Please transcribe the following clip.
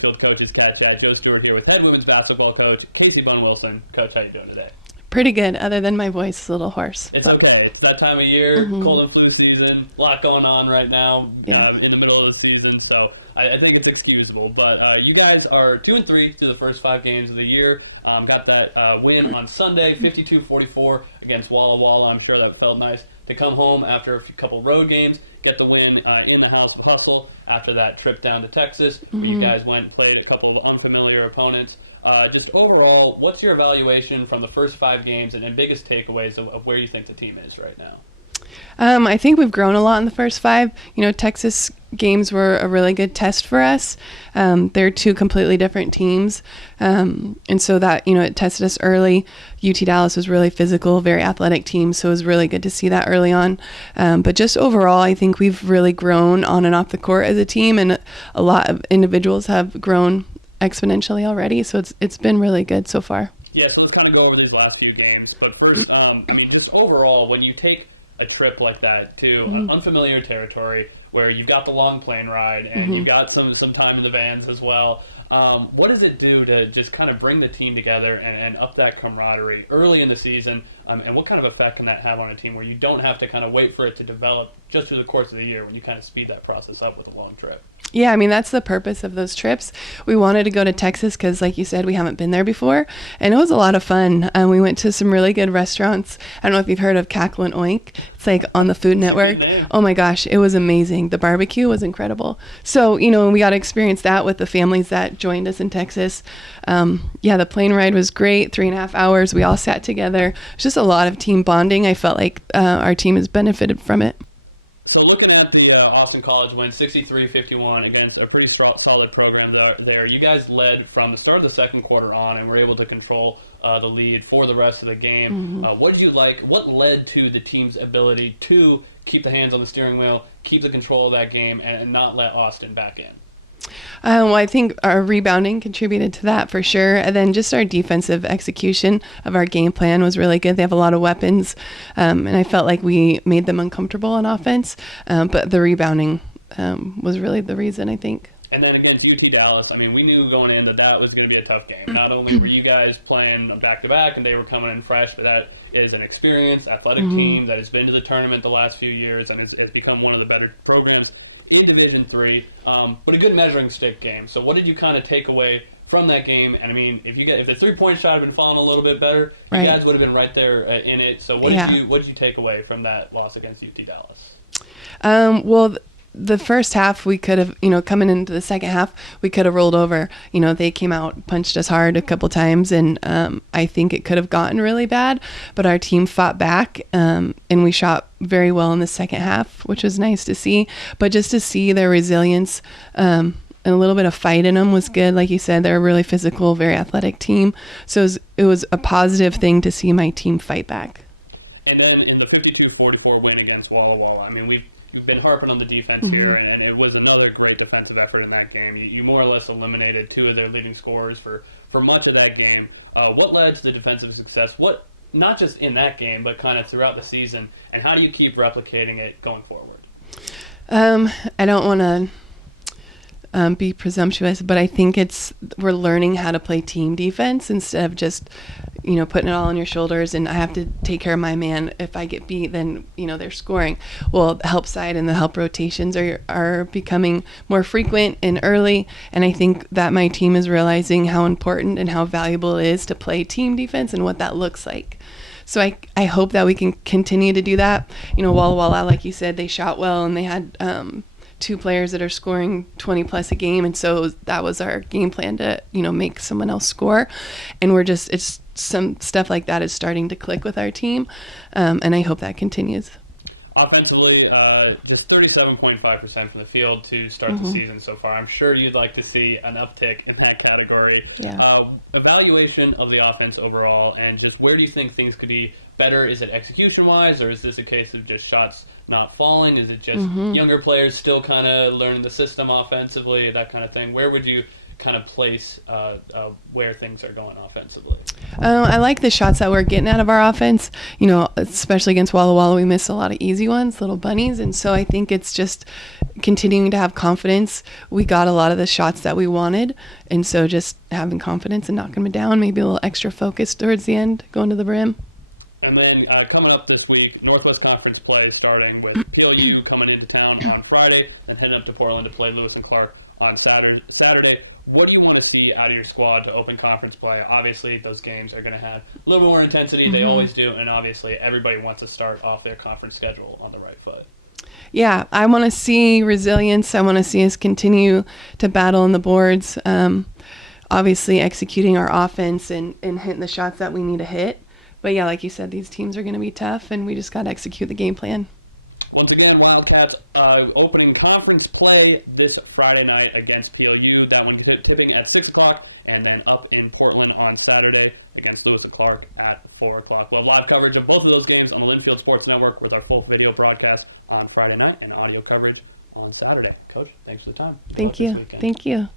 Linfield Coaches CatChat. Joe Stewart here with head women's basketball coach Casey Bunn-Wilson. Coach, how you doing today? Pretty good, other than my voice is a little hoarse. It's okay. It's that time of year, cold and flu season, a lot going on right now in the middle of the season, so I think it's excusable. But you guys are 2-3 through the first 5 games of the year. Got that win on Sunday, 52-44 against Walla Walla. I'm sure that felt nice to come home after a couple road games, get the win in the House of Hustle after that trip down to Texas, where you guys went and played a couple of unfamiliar opponents. Just overall, what's your evaluation from the first 5 games and biggest takeaways of where you think the team is right now? I think we've grown a lot in the first 5. Texas games were a really good test for us. They're 2 completely different teams. And so that, it tested us early. UT Dallas was really physical, very athletic team. So it was really good to see that early on. But just overall, I think we've really grown on and off the court as a team. And a lot of individuals have grown exponentially already. So it's been really good so far. Yeah, so let's kind of go over these last few games. But first, just overall, when you take a trip like that to unfamiliar territory where you've got the long plane ride and you've got some time in the vans as well, what does it do to just kind of bring the team together and up that camaraderie early in the season? And what kind of effect can that have on a team where you don't have to kind of wait for it to develop just through the course of the year when you kind of speed that process up with a long trip? Yeah, that's the purpose of those trips. We wanted to go to Texas because, like you said, we haven't been there before, and it was a lot of fun. We went to some really good restaurants. I don't know if you've heard of Cackle and Oink. It's like on the Food Network. Oh my gosh, it was amazing. The barbecue was incredible. So, we got to experience that with the families that joined us in Texas. The plane ride was great, 3.5 hours. We all sat together. It's just a lot of team bonding. I felt like our team has benefited from it. So looking at the Austin College win, 63-51 against a pretty solid program there, you guys led from the start of the second quarter on and were able to control the lead for the rest of the game. What did you like? What led to the team's ability to keep the hands on the steering wheel, keep the control of that game, and not let Austin back in? Well, I think our rebounding contributed to that for sure. And then just our defensive execution of our game plan was really good. They have a lot of weapons, and I felt like we made them uncomfortable on offense. But the rebounding was really the reason, I think. And then against UT Dallas, we knew going in that was going to be a tough game. Not only were you guys playing back-to-back and they were coming in fresh, but that is an experienced, athletic team that has been to the tournament the last few years and has become one of the better programs in Division III, but a good measuring stick game. So what did you kind of take away from that game? And if the 3-point shot had been falling a little bit better, you guys would have been right there in it. So what did you take away from that loss against UT Dallas? Well, the first half we could have, coming into the second half, we could have rolled over. They came out, punched us hard a couple times, and I think it could have gotten really bad. But our team fought back, and we shot very well in the second half, which was nice to see. But just to see their resilience and a little bit of fight in them was good. Like you said, they're a really physical, very athletic team. So it was a positive thing to see my team fight back. And then in the 52-44 win against Walla Walla, you've been harping on the defense here, and it was another great defensive effort in that game. You more or less eliminated 2 of their leading scorers for much of that game. What led to the defensive success? What, not just in that game, but kind of throughout the season, and how do you keep replicating it going forward? I don't want to be presumptuous, but I think we're learning how to play team defense instead of just putting it all on your shoulders and I have to take care of my man. If I get beat, then they're scoring. Well, the help side and the help rotations are becoming more frequent and early, and I think that my team is realizing how important and how valuable it is to play team defense and what that looks like. So I hope that we can continue to do that. Walla Walla, like you said, they shot well and they had 2 players that are scoring 20 plus a game, and so that was our game plan to make someone else score. And it's some stuff like that is starting to click with our team, and I hope that continues. Offensively, this 37.5% from the field to start the season so far. I'm sure you'd like to see an uptick in that category. Yeah. Evaluation of the offense overall, and just where do you think things could be better? Is it execution-wise, or is this a case of just shots not falling? Is it just younger players still kind of learning the system offensively, that kind of thing? Where would you kind of place where things are going offensively? I like the shots that we're getting out of our offense. You know, especially against Walla Walla, we missed a lot of easy ones, little bunnies, and so I think it's just continuing to have confidence. We got a lot of the shots that we wanted, and so just having confidence and knocking them down, maybe a little extra focus towards the end, going to the brim. And then coming up this week, Northwest Conference play starting with PLU coming into town on Friday, and heading up to Portland to play Lewis and Clark on Saturday. What do you want to see out of your squad to open conference play? Obviously, those games are going to have a little bit more intensity. They always do, and obviously everybody wants to start off their conference schedule on the right foot. Yeah, I want to see resilience. I want to see us continue to battle on the boards, obviously executing our offense and hitting the shots that we need to hit. But yeah, like you said, these teams are going to be tough, and we just got to execute the game plan. Once again, Wildcats opening conference play this Friday night against PLU. That one tipping at 6 o'clock, and then up in Portland on Saturday against Lewis and Clark at 4 o'clock. We'll have live coverage of both of those games on the Linfield Sports Network with our full video broadcast on Friday night and audio coverage on Saturday. Coach, thanks for the time. Thank you. Thank you.